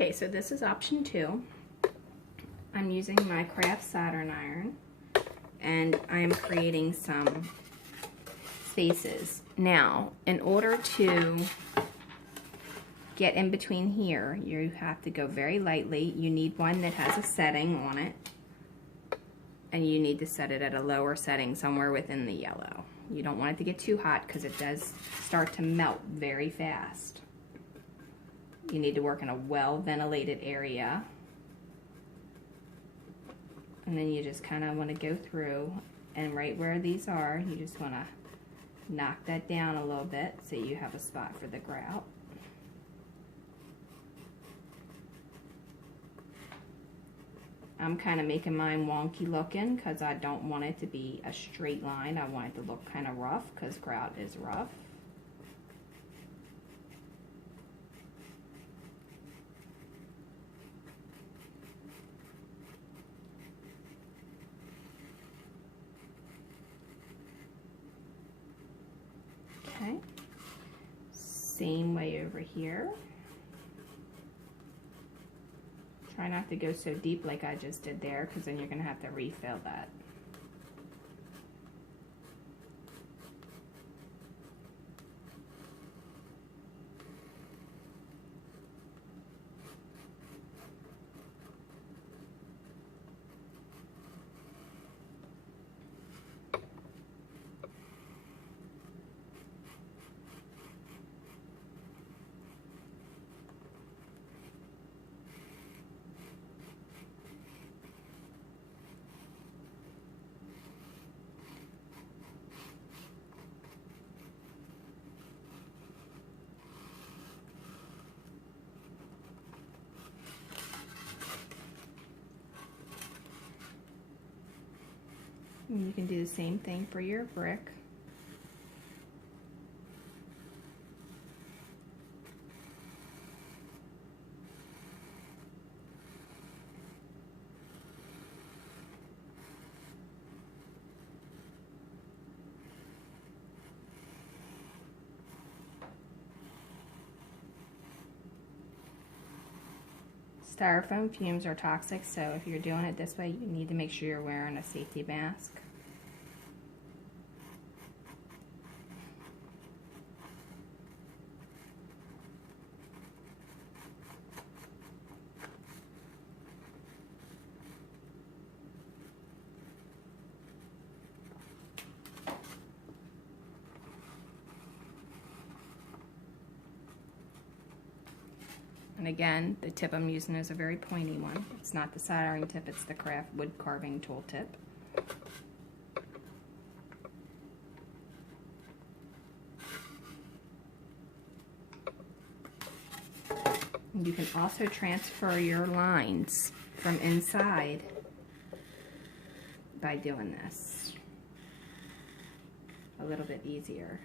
Okay, so this is option 2. I'm using my craft soldering iron, and I'm creating some spaces. Now, in order to get in between here, you have to go very lightly. You need one that has a setting on it, and you need to set it at a lower setting somewhere within the yellow. You don't want it to get too hot because it does start to melt very fast. You need to work in a well-ventilated area. And then you just kind of want to go through, and right where these are, you just want to knock that down a little bit so you have a spot for the grout. I'm kind of making mine wonky looking because I don't want it to be a straight line. I want it to look kind of rough because grout is rough. Okay, same way over here. Try not to go so deep like I just did there, because then you're going to have to refill that. And you can do the same thing for your brick. Styrofoam fumes are toxic, so if you're doing it this way, you need to make sure you're wearing a safety mask. And again, the tip I'm using is a very pointy one. It's not the soldering tip, it's the craft wood carving tool tip. And you can also transfer your lines from inside by doing this. A little bit easier.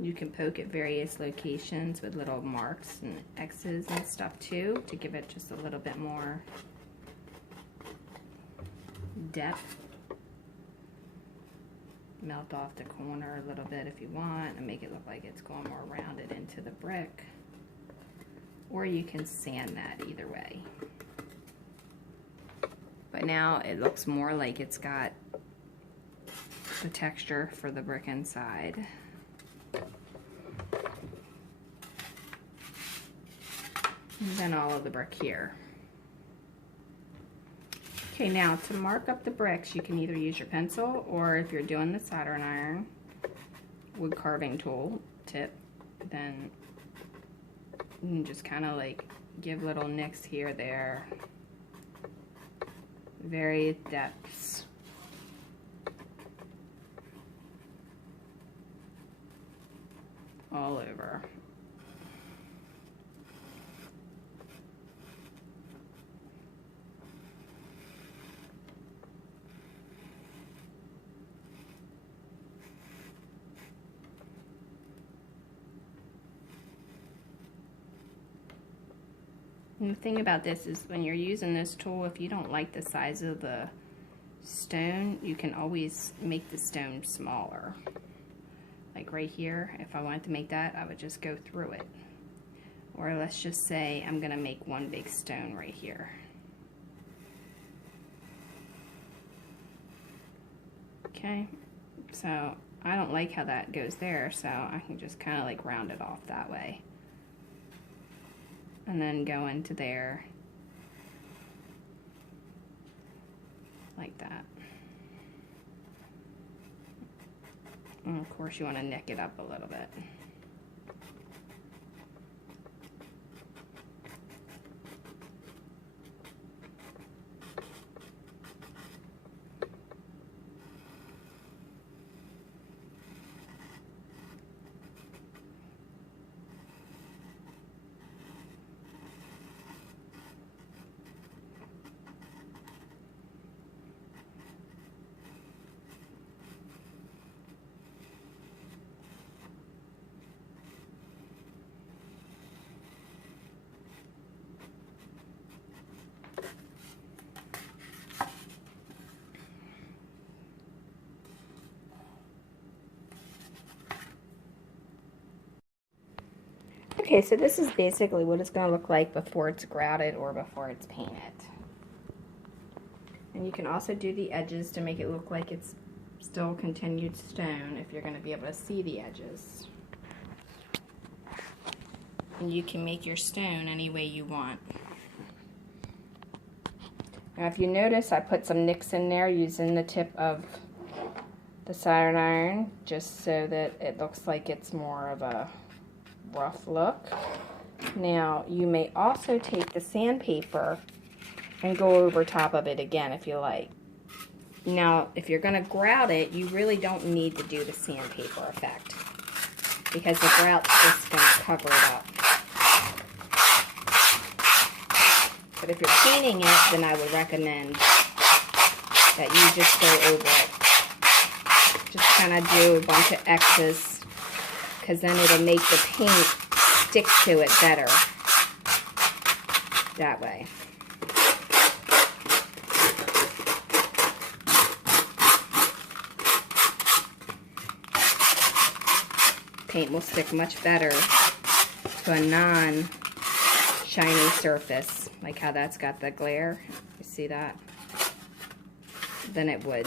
You can poke at various locations with little marks and X's and stuff too, to give it just a little bit more depth. melt off the corner a little bit if you want and make it look like it's going more rounded into the brick. Or you can sand that either way. But now it looks more like it's got the texture for the brick inside. And then all of the brick here. Okay, now to mark up the bricks, you can either use your pencil, or if you're doing the soldering iron, wood carving tool tip, then you can just kind of like give little nicks here, there, various depths. All over. And the thing about this is when you're using this tool, if you don't like the size of the stone, you can always make the stone smaller. Like right here, if I wanted to make that, I would just go through it. Or let's just say I'm gonna make one big stone right here. Okay, so I don't like how that goes there, so I can just kind of like round it off that way. And then go into there like that. And of course you want to nick it up a little bit. Okay, so this is basically what it's going to look like before it's grouted or before it's painted. And you can also do the edges to make it look like it's still continued stone if you're going to be able to see the edges. And you can make your stone any way you want. Now if you notice, I put some nicks in there using the tip of the soldering iron just so that it looks like it's more of a rough look. Now you may also take the sandpaper and go over top of it again if you like. Now if you're going to grout it, you really don't need to do the sandpaper effect because the grout's just going to cover it up. But if you're painting it, then I would recommend that you just go over it. Just kind of do a bunch of X's, because then it'll make the paint stick to it better that way. Paint will stick much better to a non-shiny surface, like how that's got the glare. You see that? Than it would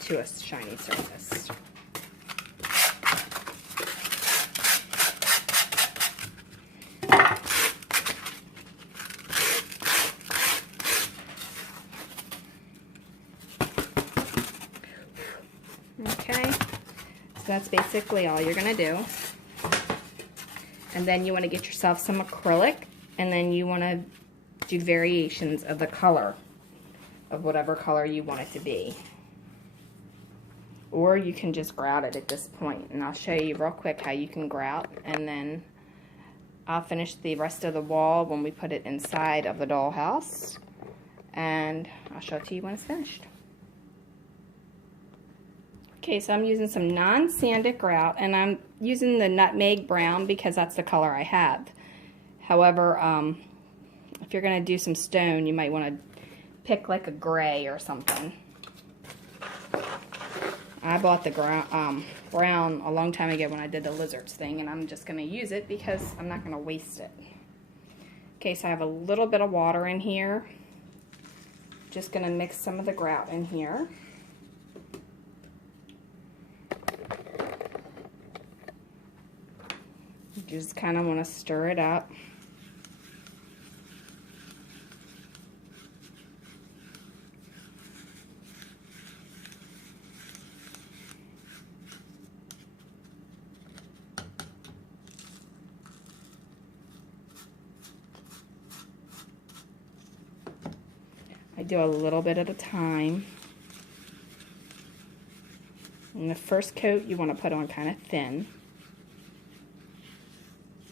to a shiny surface. Okay, so that's basically all you're going to do. And then you want to get yourself some acrylic, and then you want to do variations of the color, of whatever color you want it to be. Or you can just grout it at this point, and I'll show you real quick how you can grout, and then I'll finish the rest of the wall when we put it inside of the dollhouse, and I'll show it to you when it's finished. Okay, so I'm using some non-sanded grout, and I'm using the nutmeg brown because that's the color I have. However, if you're going to do some stone, you might want to pick like a gray or something. I bought the brown a long time ago when I did the lizards thing, and I'm just going to use it because I'm not going to waste it. Okay, so I have a little bit of water in here. Just going to mix some of the grout in here. You just kind of want to stir it up. I do a little bit at a time. And the first coat you want to put on kind of thin.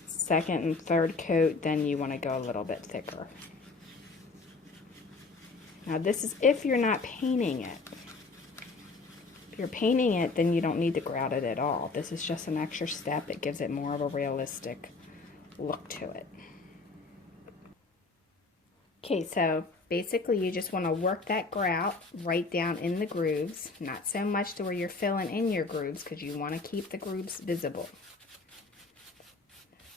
Second and third coat, then you want to go a little bit thicker. Now this is if you're not painting it. If you're painting it, then you don't need to grout it at all. This is just an extra step. It gives it more of a realistic look to it. Okay, so basically you just want to work that grout right down in the grooves. Not so much to where you're filling in your grooves, because you want to keep the grooves visible.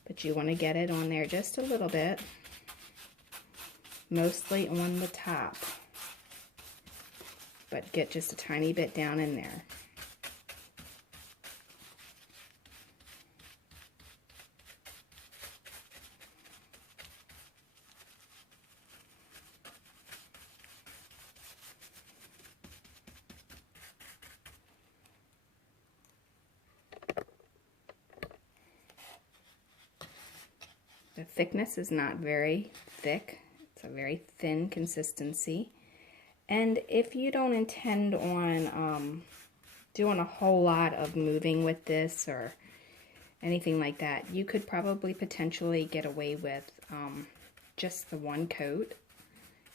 But you want to get it on there just a little bit, mostly on the top, but get just a tiny bit down in there. The thickness is not very thick. It's a very thin consistency. And if you don't intend on doing a whole lot of moving with this or anything like that, you could probably potentially get away with just the one coat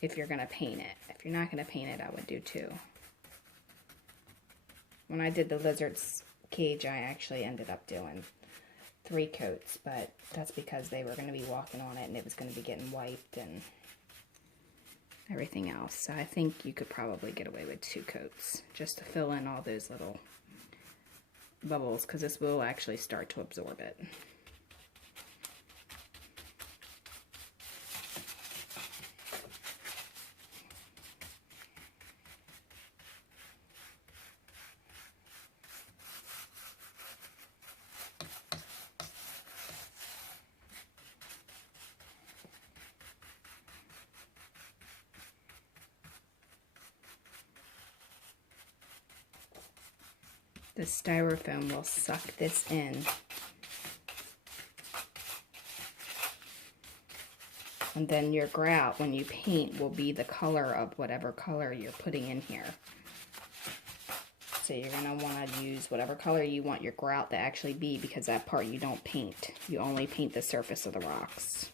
if you're going to paint it. If you're not going to paint it, I would do two. When I did the lizard's cage, I actually ended up doing 3 coats, but that's because they were going to be walking on it and it was going to be getting wiped and everything else. So I think you could probably get away with 2 coats just to fill in all those little bubbles, because this will actually start to absorb it. The styrofoam will suck this in. And then your grout, when you paint, will be the color of whatever color you're putting in here. So you're going to want to use whatever color you want your grout to actually be, because that part you don't paint. You only paint the surface of the rocks.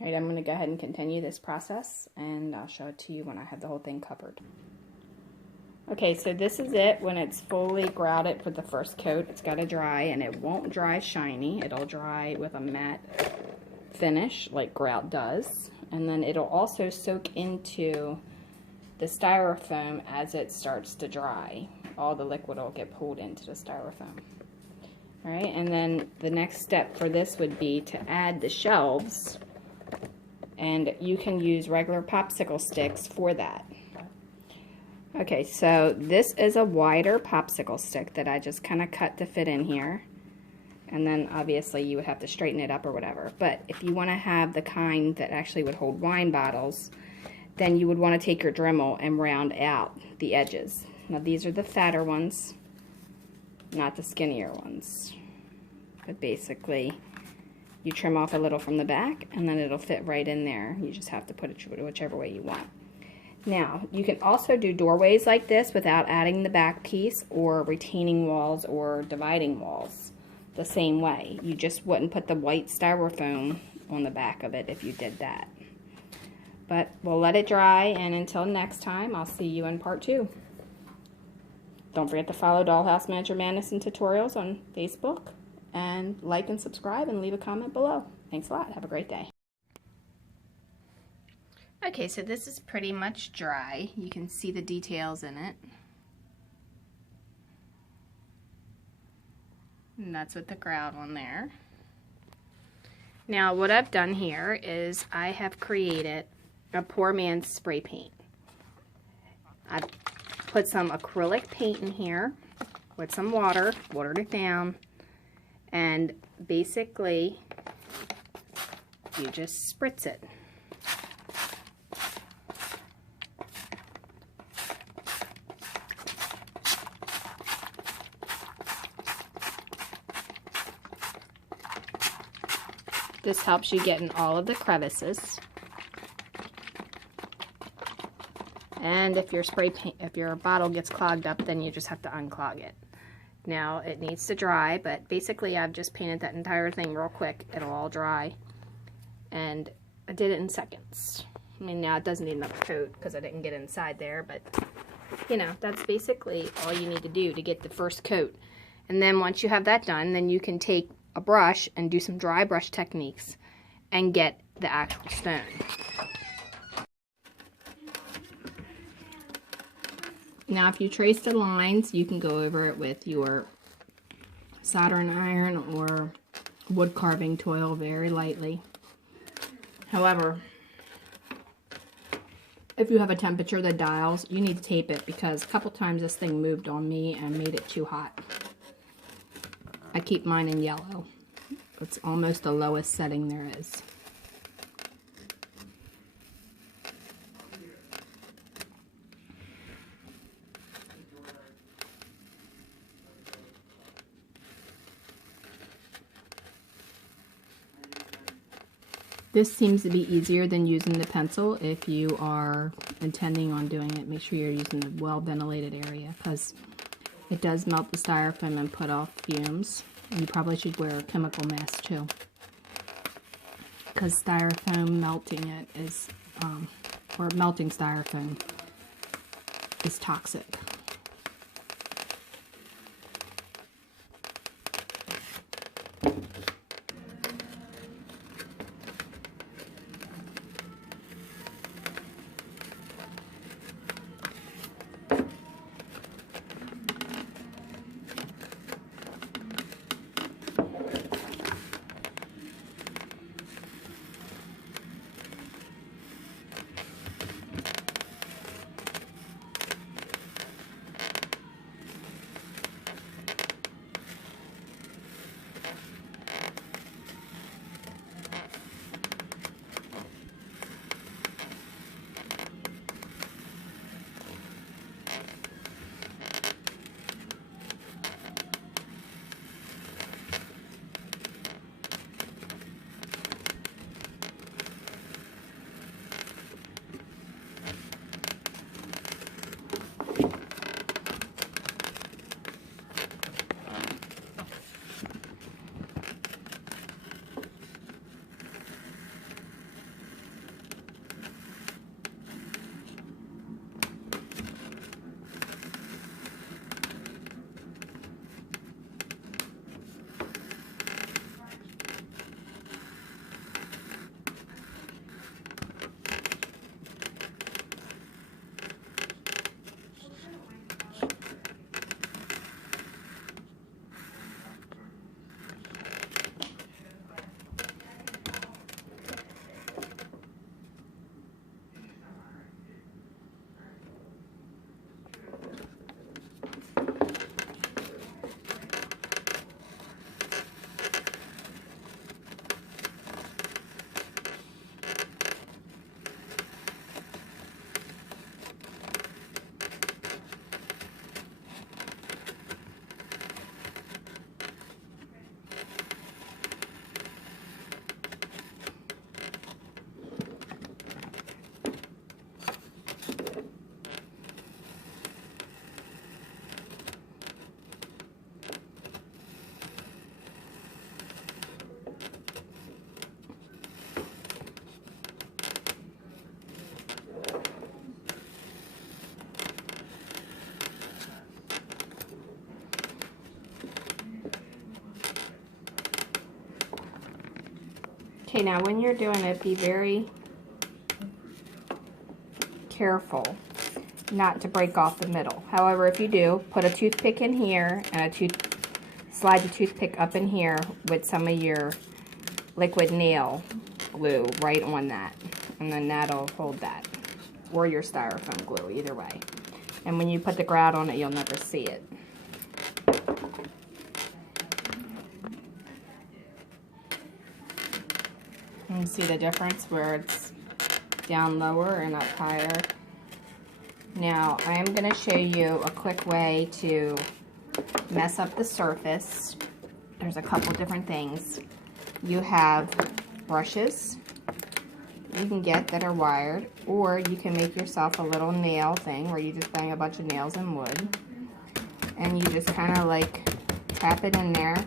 Alright, I'm going to go ahead and continue this process, and I'll show it to you when I have the whole thing covered. Okay, so this is it when it's fully grouted for the first coat. It's got to dry, and it won't dry shiny. It'll dry with a matte finish like grout does, and then it'll also soak into the styrofoam as it starts to dry. All the liquid will get pulled into the styrofoam. Alright, and then the next step for this would be to add the shelves. And you can use regular popsicle sticks for that. Okay, so this is a wider popsicle stick that I just kind of cut to fit in here. And then obviously you would have to straighten it up or whatever. But if you want to have the kind that actually would hold wine bottles, then you would want to take your Dremel and round out the edges. Now these are the fatter ones, not the skinnier ones. But basically, you trim off a little from the back, and then it'll fit right in there. You just have to put it whichever way you want. Now, you can also do doorways like this without adding the back piece or retaining walls or dividing walls. the same way. You just wouldn't put the white styrofoam on the back of it if you did that. But we'll let it dry, and until next time, I'll see you in part 2. Don't forget to follow Dollhouse Manager Madison Tutorials on Facebook, and like and subscribe and leave a comment below. Thanks a lot. Have a great day. Okay, so this is pretty much dry. You can see the details in it. And that's with the grout on there. Now what I've done here is I have created a poor man's spray paint. I've put some acrylic paint in here with some water, watered it down, and basically you just spritz it. This helps you get in all of the crevices. And if your bottle gets clogged up, then you just have to unclog it. Now it needs to dry, but basically I've just painted that entire thing real quick. It'll all dry. And I did it in seconds. I mean, now it doesn't need another coat because I didn't get inside there, but you know, that's basically all you need to do to get the first coat. And then once you have that done, then you can take a brush and do some dry brush techniques and get the actual stone. Now if you trace the lines, you can go over it with your soldering iron or wood carving tool very lightly. However, if you have a temperature that dials, you need to tape it because a couple times this thing moved on me and made it too hot. I keep mine in yellow. It's almost the lowest setting there is. This seems to be easier than using the pencil if you are intending on doing it. Make sure you're using a well-ventilated area because it does melt the styrofoam and put off fumes. And you probably should wear a chemical mask too, because styrofoam melting it is, or melting styrofoam is toxic. Okay, now when you're doing it, be very careful not to break off the middle. However, if you do, put a toothpick in here and slide the toothpick up in here with some of your liquid nail glue right on that, and then that'll hold that, or your styrofoam glue, either way. And when you put the grout on it, you'll never see it. You see the difference where it's down lower and up higher. Now I am going to show you a quick way to mess up the surface. There's a couple different things. You have brushes you can get that are wired, or you can make yourself a little nail thing where you just bang a bunch of nails in wood and you just kind of like tap it in there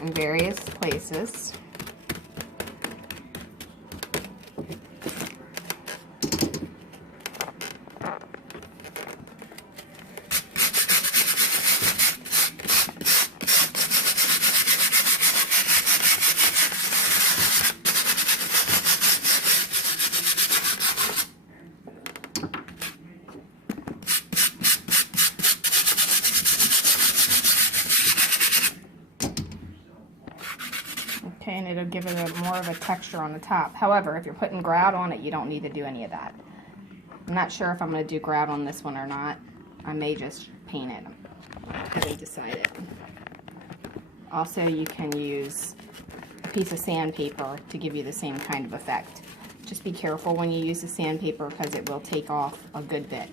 in various places. Okay, and it'll give it more of a texture on the top. However, if you're putting grout on it, you don't need to do any of that. I'm not sure if I'm going to do grout on this one or not. I may just paint it. I haven't decided. Also, you can use a piece of sandpaper to give you the same kind of effect. Just be careful when you use the sandpaper because it will take off a good bit.